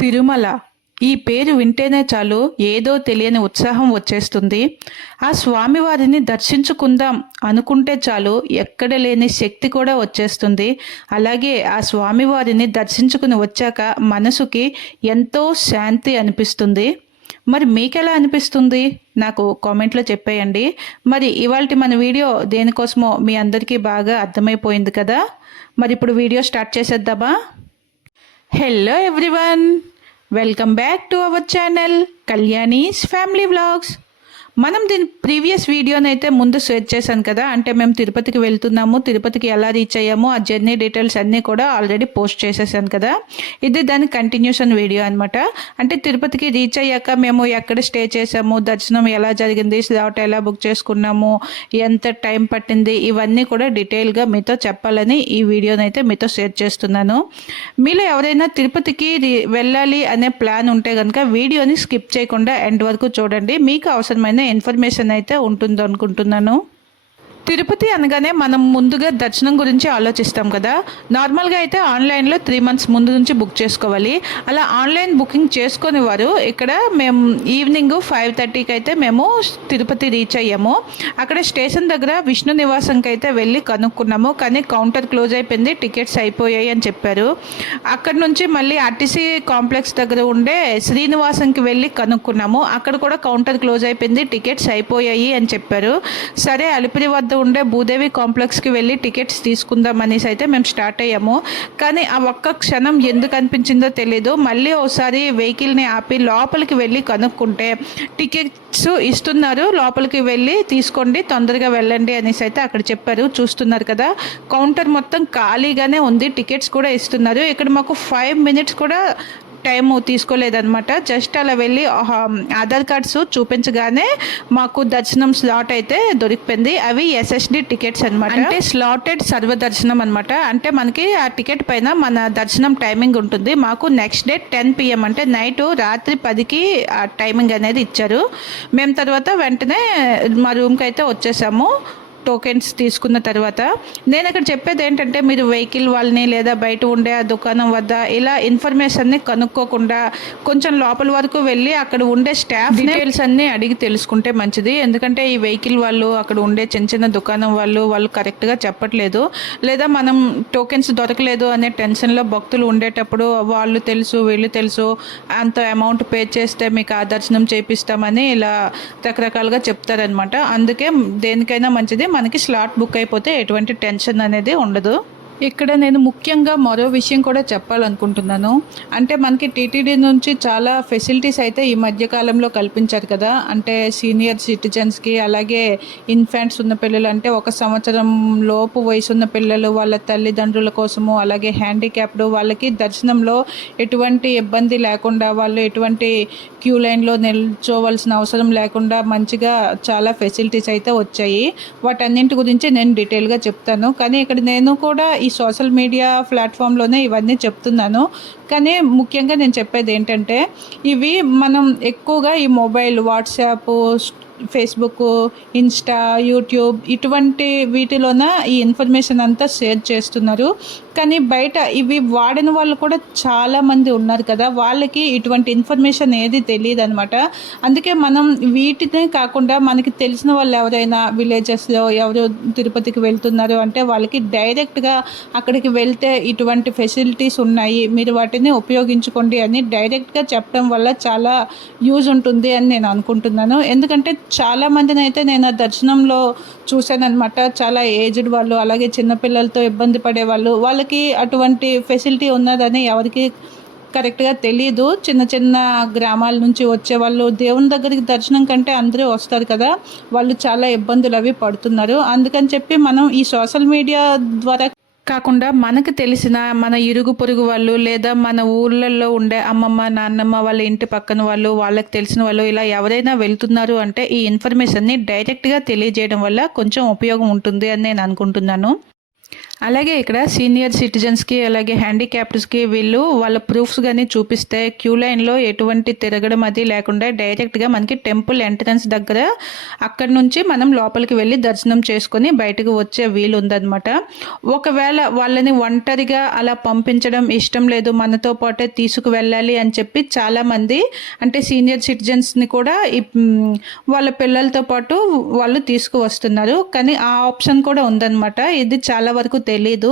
తిరుమల ఈ పేరు వింటేనే చాలు ఏదో తెలియని ఉత్సాహం వచ్చేస్తుంది. ఆ స్వామివారిని దర్శించుకుందాం అనుకుంటే చాలు ఎక్కడ లేని శక్తి కూడా వచ్చేస్తుంది. అలాగే ఆ స్వామివారిని దర్శించుకుని వచ్చాక మనసుకి ఎంతో శాంతి అనిపిస్తుంది. మరి మీకెలా అనిపిస్తుంది? నాకు కామెంట్లో చెప్పేయండి. మరి ఇవాల్టి మన వీడియో దేనికోసమో మీ అందరికీ బాగా అర్థమైపోయింది కదా. మరి ఇప్పుడు వీడియో స్టార్ట్ చేసేద్దామా? Hello everyone, welcome back to our channel Kalyani's family vlogs. మనం దీని ప్రీవియస్ వీడియోనైతే ముందు షేర్ చేశాను కదా, అంటే మేము తిరుపతికి వెళ్తున్నాము, తిరుపతికి ఎలా రీచ్ అయ్యాము, ఆ జర్నీ డీటెయిల్స్ అన్నీ కూడా ఆల్రెడీ పోస్ట్ చేసేసాను కదా. ఇది దాని కంటిన్యూషన్ వీడియో అనమాట. అంటే తిరుపతికి రీచ్ అయ్యాక మేము ఎక్కడ స్టే చేసాము, దర్శనం ఎలా జరిగింది, స్లాట్ ఎలా బుక్ చేసుకున్నాము, ఎంత టైం పట్టింది, ఇవన్నీ కూడా డీటెయిల్గా మీతో చెప్పాలని ఈ వీడియోనైతే మీతో షేర్ చేస్తున్నాను. మీలో ఎవరైనా తిరుపతికి వెళ్ళాలి అనే ప్లాన్ ఉంటే కనుక వీడియోని స్కిప్ చేయకుండా ఎండ్ వరకు చూడండి. మీకు అవసరమైన ఇన్ఫర్మేషన్ అయితే ఉంటుంది అనుకుంటున్నాను. తిరుపతి అనగానే మనం ముందుగా దర్శనం గురించి ఆలోచిస్తాం కదా. నార్మల్గా అయితే ఆన్లైన్లో 3 months ముందు నుంచి బుక్ చేసుకోవాలి. అలా ఆన్లైన్ బుకింగ్ చేసుకునే వారు ఇక్కడ మేము ఈవినింగ్ 5:30కి అయితే మేము తిరుపతి రీచ్ అయ్యాము. అక్కడ స్టేషన్ దగ్గర విష్ణు నివాసంకి అయితే వెళ్ళి కనుక్కున్నాము, కానీ కౌంటర్ క్లోజ్ అయిపోయింది, టికెట్స్ అయిపోయాయి అని చెప్పారు. అక్కడ నుంచి మళ్ళీ ఆర్టీసీ కాంప్లెక్స్ దగ్గర ఉండే శ్రీనివాసంకి వెళ్ళి కనుక్కున్నాము, అక్కడ కూడా కౌంటర్ క్లోజ్ అయిపోయింది, టికెట్స్ అయిపోయాయి అని చెప్పారు. సరే అలిపిరి వద్ద ఉండే భూదేవి కాంప్లెక్స్కి వెళ్ళి టికెట్స్ తీసుకుందాం అనేసి అయితే మేము స్టార్ట్ అయ్యాము. కానీ ఆ ఒక్క క్షణం ఎందుకు అనిపించిందో తెలీదు, మళ్ళీ ఒకసారి వెహికల్ని ఆపి లోపలికి వెళ్ళి కనుక్కుంటే టికెట్స్ ఇస్తున్నారు, లోపలికి వెళ్ళి తీసుకోండి, తొందరగా వెళ్ళండి అనేసి అయితే అక్కడ చెప్పారు. చూస్తున్నారు కదా, కౌంటర్ మొత్తం ఖాళీగానే ఉంది, టికెట్స్ కూడా ఇస్తున్నారు. ఇక్కడ మాకు 5 minutes కూడా టైం తీసుకోలేదన్నమాట. జస్ట్ అలా వెళ్ళి ఆధార్ కార్డ్స్ చూపించగానే మాకు దర్శనం స్లాట్ అయితే దొరికిపోయింది. అవి SSD టికెట్స్ అనమాట, అంటే స్లాటెడ్ సర్వదర్శనం అనమాట. అంటే మనకి ఆ టికెట్ పైన మన దర్శనం టైమింగ్ ఉంటుంది. మాకు నెక్స్ట్ డే 10 PM అంటే నైట్ రాత్రి 10కి ఆ టైమింగ్ అనేది ఇచ్చారు. మేము తర్వాత వెంటనే మా రూమ్కి అయితే వచ్చేసాము టోకెన్స్ తీసుకున్న తర్వాత. నేను ఇక్కడ చెప్పేది ఏంటంటే, మీరు వెహికల్ వాళ్ళని లేదా బయట ఉండే ఆ దుకాణం వద్ద ఇలా ఇన్ఫర్మేషన్ని కనుక్కోకుండా కొంచెం లోపల వరకు వెళ్ళి అక్కడ ఉండే స్టాఫ్ డీటెయిల్స్ అన్నీ అడిగి తెలుసుకుంటే మంచిది. ఎందుకంటే ఈ వెహికల్ వాళ్ళు, అక్కడ ఉండే చిన్న చిన్న దుకాణం వాళ్ళు కరెక్ట్గా చెప్పట్లేదు, లేదా మనం టోకెన్స్ దొరకలేదు అనే టెన్షన్లో భక్తులు ఉండేటప్పుడు వాళ్ళు తెలుసు వీళ్ళు తెలుసు, అంత అమౌంట్ పే చేస్తే మీకు ఆ దర్శనం చేపిస్తామని ఇలా రకరకాలుగా చెప్తారనమాట. అందుకే దేనికైనా మంచిది మనకి స్లాట్ బుక్ అయిపోతే ఎటువంటి టెన్షన్ అనేది ఉండదు. ఇక్కడ నేను ముఖ్యంగా మరో విషయం కూడా చెప్పాలనుకుంటున్నాను. అంటే మనకి టీటీడీ నుంచి చాలా ఫెసిలిటీస్ అయితే ఈ మధ్యకాలంలో కల్పించారు కదా. అంటే సీనియర్ సిటిజన్స్కి, అలాగే ఇన్ఫాంట్స్ ఉన్న పిల్లలు, అంటే 1 సంవత్సరం లోపు వయసు ఉన్న పిల్లలు, వాళ్ళ తల్లిదండ్రుల కోసము, అలాగే హ్యాండిక్యాప్డ్ వాళ్ళకి దర్శనంలో ఎటువంటి ఇబ్బంది లేకుండా, వాళ్ళు ఎటువంటి క్యూ లైన్లో నిల్చోవలసిన అవసరం లేకుండా మంచిగా చాలా ఫెసిలిటీస్ అయితే వచ్చాయి. వాటన్నింటి గురించి నేను డీటెయిల్గా చెప్తాను. కానీ ఇక్కడ నేను కూడా ఈ సోషల్ మీడియా ప్లాట్ఫామ్లోనే ఇవన్నీ చెప్తున్నాను. కానీ ముఖ్యంగా నేను చెప్పేది ఏంటంటే, ఇవి మనం ఎక్కువగా ఈ mobile, WhatsApp, Facebook, Insta, YouTube ఇటువంటి వీటిలోన ఈ ఇన్ఫర్మేషన్ అంతా షేర్ చేస్తున్నారు. కానీ బయట ఇవి వాడిన వాళ్ళు కూడా చాలామంది ఉన్నారు కదా, వాళ్ళకి ఇటువంటి ఇన్ఫర్మేషన్ ఏది తెలియదు అనమాట. అందుకే మనం వీటినే కాకుండా మనకి తెలిసిన వాళ్ళు ఎవరైనా విలేజెస్లో ఎవరు తిరుపతికి వెళ్తున్నారు అంటే వాళ్ళకి డైరెక్ట్గా అక్కడికి వెళ్తే ఇటువంటి ఫెసిలిటీస్ ఉన్నాయి, మీరు వాటిని ఉపయోగించుకోండి అని డైరెక్ట్గా చెప్పడం వల్ల చాలా యూజ్ ఉంటుంది అని నేను అనుకుంటున్నాను. ఎందుకంటే చాలామందిని అయితే నేను ఆ దర్శనంలో చూశానమాట. చాలా ఏజ్డ్ వాళ్ళు, అలాగే చిన్నపిల్లలతో ఇబ్బంది పడే వాళ్ళకి అటువంటి ఫెసిలిటీ ఉన్నదని ఎవరికి కరెక్ట్గా తెలియదు. చిన్న చిన్న గ్రామాల నుంచి వచ్చేవాళ్ళు దేవుని దగ్గరికి దర్శనం కంటే అందరూ వస్తారు కదా, వాళ్ళు చాలా ఇబ్బందులు అవి పడుతున్నారు. అందుకని చెప్పి మనం ఈ సోషల్ మీడియా ద్వారా కాకుండా మనకు తెలిసిన మన ఇరుగు పొరుగు వాళ్ళు, లేదా మన ఊళ్ళల్లో ఉండే అమ్మమ్మ నాన్నమ్మ వాళ్ళ ఇంటి పక్కన వాళ్ళు, వాళ్ళకి తెలిసిన వాళ్ళు, ఇలా ఎవరైనా వెళ్తున్నారు అంటే ఈ ఇన్ఫర్మేషన్ని డైరెక్ట్గా తెలియజేయడం వల్ల కొంచెం ఉపయోగం ఉంటుంది అని నేను అనుకుంటున్నాను. అలాగే ఇక్కడ సీనియర్ సిటిజన్స్కి అలాగే హ్యాండిక్యాప్డ్స్కి వీళ్ళు వాళ్ళ ప్రూఫ్స్ కానీ చూపిస్తే క్యూ లైన్లో ఎటువంటి తిరగడం అది లేకుండా డైరెక్ట్గా మనకి టెంపుల్ ఎంట్రన్స్ దగ్గర అక్కడి నుంచి మనం లోపలికి వెళ్ళి దర్శనం చేసుకొని బయటకు వచ్చే వీలు ఉందన్నమాట. ఒకవేళ వాళ్ళని ఒంటరిగా అలా పంపించడం ఇష్టం లేదు, మనతో పాటే తీసుకువెళ్ళాలి అని చెప్పి చాలామంది అంటే సీనియర్ సిటిజన్స్ని కూడా వాళ్ళ పిల్లలతో పాటు వాళ్ళు తీసుకువస్తున్నారు. కానీ ఆ ఆప్షన్ కూడా ఉందన్నమాట. ఇది చాలా వరకు తెలీదు.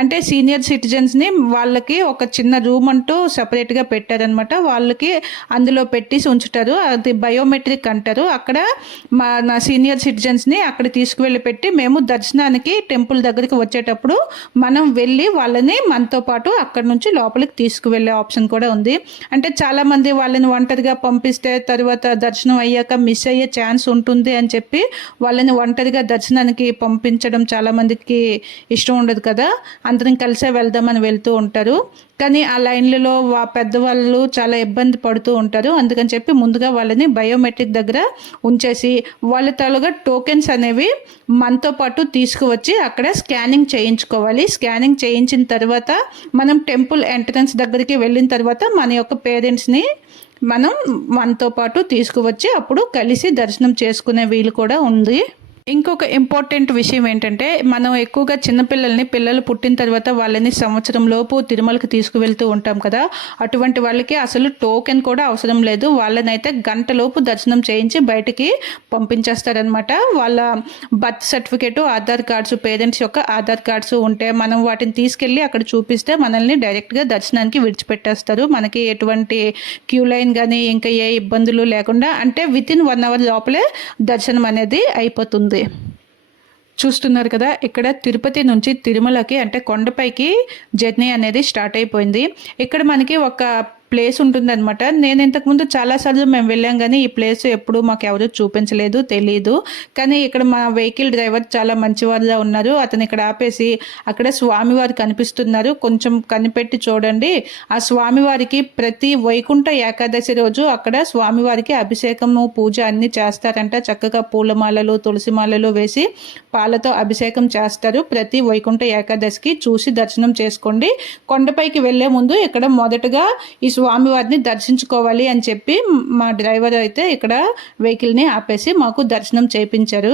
అంటే సీనియర్ సిటిజన్స్ని వాళ్ళకి ఒక చిన్న రూమ్ అంటూ సపరేట్గా పెట్టారనమాట. వాళ్ళకి అందులో పెట్టేసి ఉంచుతారు, అది బయోమెట్రిక్ అంటారు. అక్కడ నా సీనియర్ సిటిజన్స్ని అక్కడ తీసుకువెళ్ళి పెట్టి మేము దర్శనానికి టెంపుల్ దగ్గరికి వచ్చేటప్పుడు మనం వెళ్ళి వాళ్ళని మనతో పాటు అక్కడ నుంచి లోపలికి తీసుకువెళ్ళే ఆప్షన్ కూడా ఉంది. అంటే చాలామంది వాళ్ళని ఒంటరిగా పంపిస్తే తర్వాత దర్శనం అయ్యాక మిస్ అయ్యే ఛాన్స్ ఉంటుంది అని చెప్పి వాళ్ళని ఒంటరిగా దర్శనానికి పంపించడం చాలామందికి ఇష్టం ఉండదు కదా, అందరం కలిసే వెళ్దామని వెళ్తూ ఉంటారు. కానీ ఆ లైన్లలో పెద్దవాళ్ళు చాలా ఇబ్బంది పడుతూ ఉంటారు. అందుకని చెప్పి ముందుగా వాళ్ళని బయోమెట్రిక్ దగ్గర ఉంచేసి వాళ్ళ తాలూగా టోకెన్స్ అనేవి మనతో పాటు తీసుకువచ్చి అక్కడ స్కానింగ్ చేయించుకోవాలి. స్కానింగ్ చేయించిన తర్వాత మనం టెంపుల్ ఎంట్రన్స్ దగ్గరికి వెళ్ళిన తర్వాత మన యొక్క పేరెంట్స్ని మనం మనతో పాటు తీసుకువచ్చి అప్పుడు కలిసి దర్శనం చేసుకునే వీలు కూడా ఉంది. ఇంకొక ఇంపార్టెంట్ విషయం ఏంటంటే మనం ఎక్కువగా చిన్నపిల్లల్ని పిల్లలు పుట్టిన తర్వాత వాళ్ళని సంవత్సరం లోపు తిరుమలకి తీసుకువెళ్తూ ఉంటాం కదా, అటువంటి వాళ్ళకి అసలు టోకెన్ కూడా అవసరం లేదు. వాళ్ళనైతే గంటలోపు దర్శనం చేయించి బయటికి పంపించేస్తారనమాట. వాళ్ళ birth certificate, Aadhaar cards, parents యొక్క ఆధార్ కార్డ్స్ ఉంటే మనం వాటిని తీసుకెళ్ళి అక్కడ చూపిస్తే మనల్ని డైరెక్ట్గా దర్శనానికి విడిచిపెట్టేస్తారు. మనకి ఎటువంటి క్యూ లైన్ కానీ ఇంకా ఏ ఇబ్బందులు లేకుండా అంటే వితిన్ 1 అవర్ లోపలే దర్శనం అనేది అయిపోతుంది. చూస్తున్నారు కదా, ఇక్కడ తిరుపతి నుంచి తిరుమలకి అంటే కొండపైకి జర్నీ అనేది స్టార్ట్ అయిపోయింది. ఇక్కడ మనకి ఒక ప్లేస్ ఉంటుందన్నమాట. నేను ఇంతకుముందు చాలాసార్లు మేము వెళ్ళాం కానీ ఈ ప్లేస్ ఎప్పుడు మాకు ఎవరు చూపించలేదు, తెలీదు. కానీ ఇక్కడ మా వెహికల్ డ్రైవర్ చాలా మంచివారుగా ఉన్నారు. అతను ఇక్కడ ఆపేసి అక్కడ స్వామివారు కనిపిస్తున్నారు, కొంచెం కనిపెట్టి చూడండి. ఆ స్వామివారికి ప్రతి వైకుంఠ ఏకాదశి రోజు అక్కడ స్వామివారికి అభిషేకము, పూజ అన్నీ చేస్తారంట. చక్కగా పూలమాలలు, తులసి మాలలు వేసి పాలతో అభిషేకం చేస్తారు ప్రతి వైకుంఠ ఏకాదశికి. చూసి దర్శనం చేసుకోండి. కొండపైకి వెళ్లే ముందు ఇక్కడ మొదటగా ఈ స్వామివారిని దర్శించుకోవాలి అని చెప్పి మా డ్రైవర్ అయితే ఇక్కడ వెహికల్ని ఆపేసి మాకు దర్శనం చేయించారు.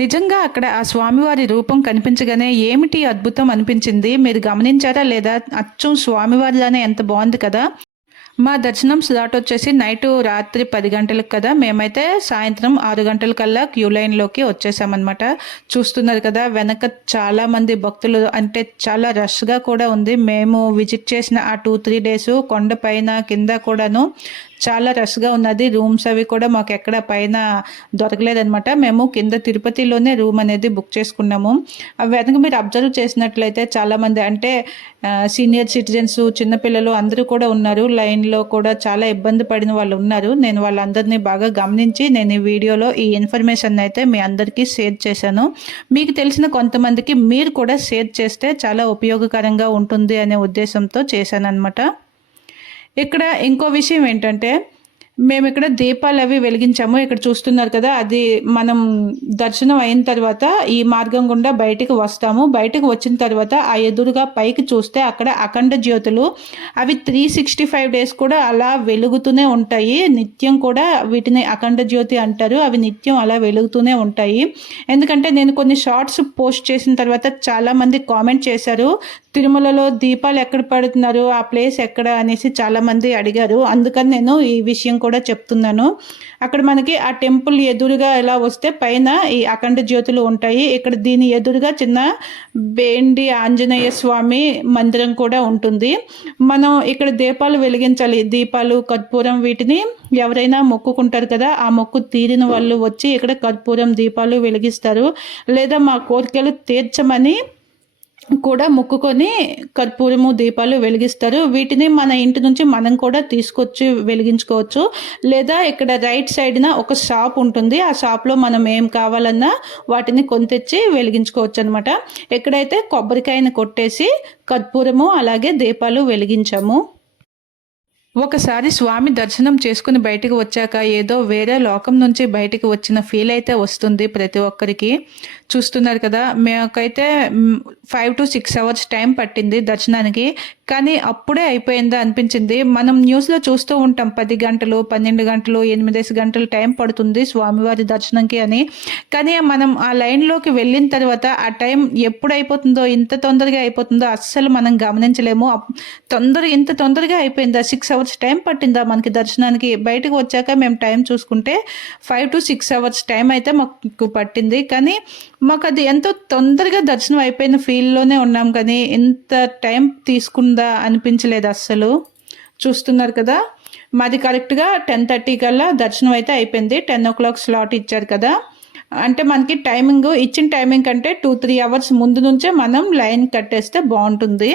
నిజంగా అక్కడ ఆ స్వామివారి రూపం కనిపించగానే ఏమిటి అద్భుతం అనిపించింది. మీరు గమనించారా లేదా? అచ్చం స్వామివారిలానే ఎంత బాగుంది కదా. మా దర్శనం స్లాట్ వచ్చేసి రాత్రి 10 గంటలకు కదా, మేమైతే సాయంత్రం 6 గంటలకల్లా క్యూ లైన్లోకి వచ్చేసామన్నమాట. చూస్తున్నారు కదా వెనక చాలా మంది భక్తులు, అంటే చాలా రష్గా కూడా ఉంది. మేము విజిట్ చేసిన ఆ 2-3 డేస్ కొండ పైన కింద కూడాను చాలా రష్గా ఉన్నది. రూమ్స్ అవి కూడా మాకు ఎక్కడ పైన దొరకలేదనమాట. మేము కింద తిరుపతిలోనే రూమ్ అనేది బుక్ చేసుకున్నాము. వెనక మీరు అబ్జర్వ్ చేసినట్లయితే చాలామంది అంటే సీనియర్ సిటిజన్స్, చిన్నపిల్లలు అందరూ కూడా ఉన్నారు. లైన్లో కూడా చాలా ఇబ్బంది పడిన వాళ్ళు ఉన్నారు. నేను వాళ్ళందరినీ బాగా గమనించి నేను ఈ వీడియోలో ఈ ఇన్ఫర్మేషన్ అయితే మీ అందరికీ షేర్ చేశాను. మీకు తెలిసిన కొంతమందికి మీరు కూడా షేర్ చేస్తే చాలా ఉపయోగకరంగా ఉంటుంది అనే ఉద్దేశంతో చేశాను అనమాట. ఇక్కడ ఇంకో విషయం ఏంటంటే మేము ఇక్కడ దీపాలు అవి వెలిగించాము. ఇక్కడ చూస్తున్నారు కదా, అది మనం దర్శనం అయిన తర్వాత ఈ మార్గం గుండా బయటికి వస్తాము. బయటకు వచ్చిన తర్వాత ఆ ఎదురుగా పైకి చూస్తే అక్కడ అఖండ జ్యోతులు, అవి 365 డేస్ కూడా అలా వెలుగుతూనే ఉంటాయి. నిత్యం కూడా వీటిని అఖండ జ్యోతి అంటారు. అవి నిత్యం అలా వెలుగుతూనే ఉంటాయి. ఎందుకంటే నేను కొన్ని షార్ట్స్ పోస్ట్ చేసిన తర్వాత చాలామంది కామెంట్ చేశారు, తిరుమలలో దీపాలు ఎక్కడ పెడుతున్నారు, ఆ ప్లేస్ ఎక్కడ అనేసి చాలామంది అడిగారు. అందుకని నేను ఈ విషయం కూడా చెప్తున్నాను. అక్కడ మనకి ఆ టెంపుల్ ఎదురుగా ఎలా వస్తే పైన ఈ అఖండ జ్యోతులు ఉంటాయి. ఇక్కడ దీని ఎదురుగా చిన్న బేండి ఆంజనేయ స్వామి మందిరం కూడా ఉంటుంది. మనం ఇక్కడ దీపాలు వెలిగించాలి. దీపాలు, కర్పూరం వీటిని ఎవరైనా మొక్కుకుంటారు కదా, ఆ మొక్కు తీరిన వాళ్ళు వచ్చి ఇక్కడ కర్పూరం, దీపాలు వెలిగిస్తారు. లేదా మా కోరికలు తీర్చమని కూడా మొక్కుకొని కర్పూరము, దీపాలు వెలిగిస్తారు. వీటిని మన ఇంటి నుంచి మనం కూడా తీసుకొచ్చి వెలిగించుకోవచ్చు. లేదా ఇక్కడ రైట్ సైడ్న ఒక షాప్ ఉంటుంది. ఆ షాప్లో మనం ఏం కావాలన్నా వాటిని కొని తెచ్చి వెలిగించుకోవచ్చు అనమాట. ఎక్కడైతే కొబ్బరికాయని కొట్టేసి కర్పూరము అలాగే దీపాలు వెలిగించాము. ఒకసారి స్వామి దర్శనం చేసుకుని బయటకు వచ్చాక ఏదో వేరే లోకం నుంచి బయటకు వచ్చిన ఫీల్ అయితే వస్తుంది ప్రతి ఒక్కరికి. చూస్తున్నారు కదా, మాకైతే 5 to 6 అవర్స్ టైం పట్టింది దర్శనానికి. కానీ అప్పుడే అయిపోయిందా అనిపించింది. మనం న్యూస్లో చూస్తూ ఉంటాం 10 గంటలు, 12 గంటలు, 8 గంటలు టైం పడుతుంది స్వామివారి దర్శనంకి అని. కానీ మనం ఆ లైన్లోకి వెళ్ళిన తర్వాత ఆ టైం ఎప్పుడు అయిపోతుందో, ఇంత తొందరగా అయిపోతుందో అస్సలు మనం గమనించలేము. ఇంత తొందరగా అయిపోయిందా, 6 అవర్స్ టైం పట్టిందా మనకి దర్శనానికి. బయటకు వచ్చాక మేము టైం చూసుకుంటే 5 to 6 అవర్స్ టైం అయితే మాకు పట్టింది. కానీ మాకు అది ఎంతో తొందరగా దర్శనం అయిపోయిన ఫీల్లోనే ఉన్నాం, కానీ ఇంత టైం తీసుకుందా అనిపించలేదు అస్సలు. చూస్తున్నారు కదా, మాది కరెక్ట్గా 10:30 కల్లా దర్శనం అయితే అయిపోయింది. 10 o'clock స్లాట్ ఇచ్చారు కదా, అంటే మనకి ఇచ్చిన టైమింగ్ కంటే 2-3 అవర్స్ ముందు నుంచే మనం లైన్ కట్టేస్తే బాగుంటుంది.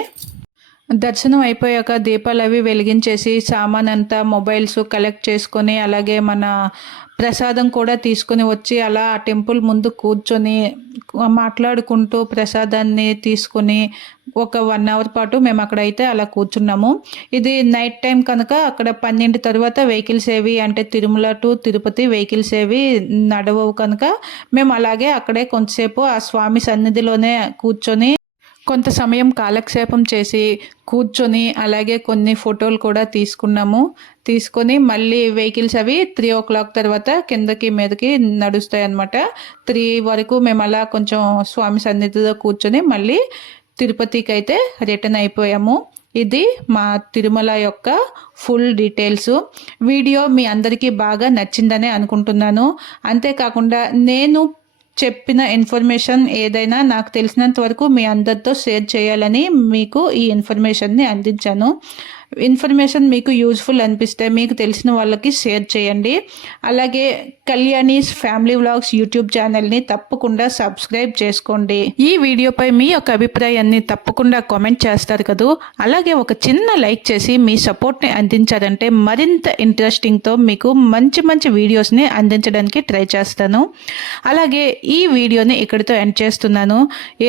దర్శనం అయిపోయాక దీపాలు అవి వెలిగించేసి సామాన్ అంతా మొబైల్స్ కలెక్ట్ చేసుకొని, అలాగే మన ప్రసాదం కూడా తీసుకొని వచ్చి అలా ఆ టెంపుల్ ముందు కూర్చొని మాట్లాడుకుంటూ ప్రసాదాన్ని తీసుకొని ఒక 1 hour పాటు మేము అక్కడైతే అలా కూర్చున్నాము. ఇది నైట్ టైం కనుక అక్కడ 12 తర్వాత వెహికల్స్ ఏవి అంటే తిరుమల టు తిరుపతి వెహికల్స్ ఏవి నడవవు కనుక మేము అలాగే అక్కడే కొంతసేపు ఆ స్వామి సన్నిధిలోనే కూర్చొని కొంత సమయం కాలక్షేపం చేసి కూర్చొని అలాగే కొన్ని ఫోటోలు కూడా తీసుకొని మళ్ళీ వెహికల్స్ అవి 3 o'clock తర్వాత కిందకి మీదకి నడుస్తాయి అన్నమాట. 3 వరకు మేము అలా కొంచెం స్వామి సన్నిధిలో కూర్చొని మళ్ళీ తిరుపతికి అయితే రిటర్న్ అయిపోయాము. ఇది మా తిరుమల యొక్క ఫుల్ డీటెయిల్స్. వీడియో మీ అందరికీ బాగా నచ్చిందనే అనుకుంటున్నాను. అంతేకాకుండా నేను చెప్పిన ఇన్ఫర్మేషన్ ఏదైనా నాకు తెలిసినంత వరకు మీ అందరితో షేర్ చేయాలని మీకు ఈ ఇన్ఫర్మేషన్ని అందించాను. ఇన్ఫర్మేషన్ మీకు యూజ్ఫుల్ అనిపిస్తే మీకు తెలిసిన వాళ్ళకి షేర్ చేయండి. అలాగే కళ్యాణీస్ ఫ్యామిలీ వ్లాగ్స్ యూట్యూబ్ ఛానల్ని తప్పకుండా సబ్స్క్రైబ్ చేసుకోండి. ఈ వీడియోపై మీ యొక్క అభిప్రాయాన్ని తప్పకుండా కామెంట్ చేస్తారు కదూ. అలాగే ఒక చిన్న లైక్ చేసి మీ సపోర్ట్ని అందించారంటే మరింత ఇంట్రెస్టింగ్తో మీకు మంచి మంచి వీడియోస్ని అందించడానికి ట్రై చేస్తాను. అలాగే ఈ వీడియోని ఇక్కడితో ఎండ్ చేస్తున్నాను.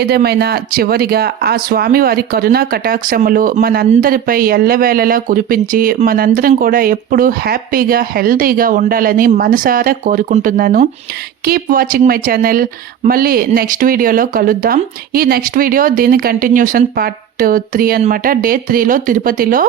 ఏదేమైనా చివరిగా ఆ స్వామివారి కరుణా కటాక్షములు మనందరిపై ఎల్లవేళలా కురిపించి మనందరం కూడా ఎప్పుడు హ్యాపీగా హెల్తీగా ఉండాలని మనసారా కోరుకుంటున్నాను. Keep watching my channel. మళ్ళీ నెక్స్ట్ వీడియోలో కలుద్దాం. ఈ నెక్స్ట్ వీడియో దీని కంటిన్యూషన్ పార్ట్ 3 అన్నమాట. డే 3లో తిరుపతిలో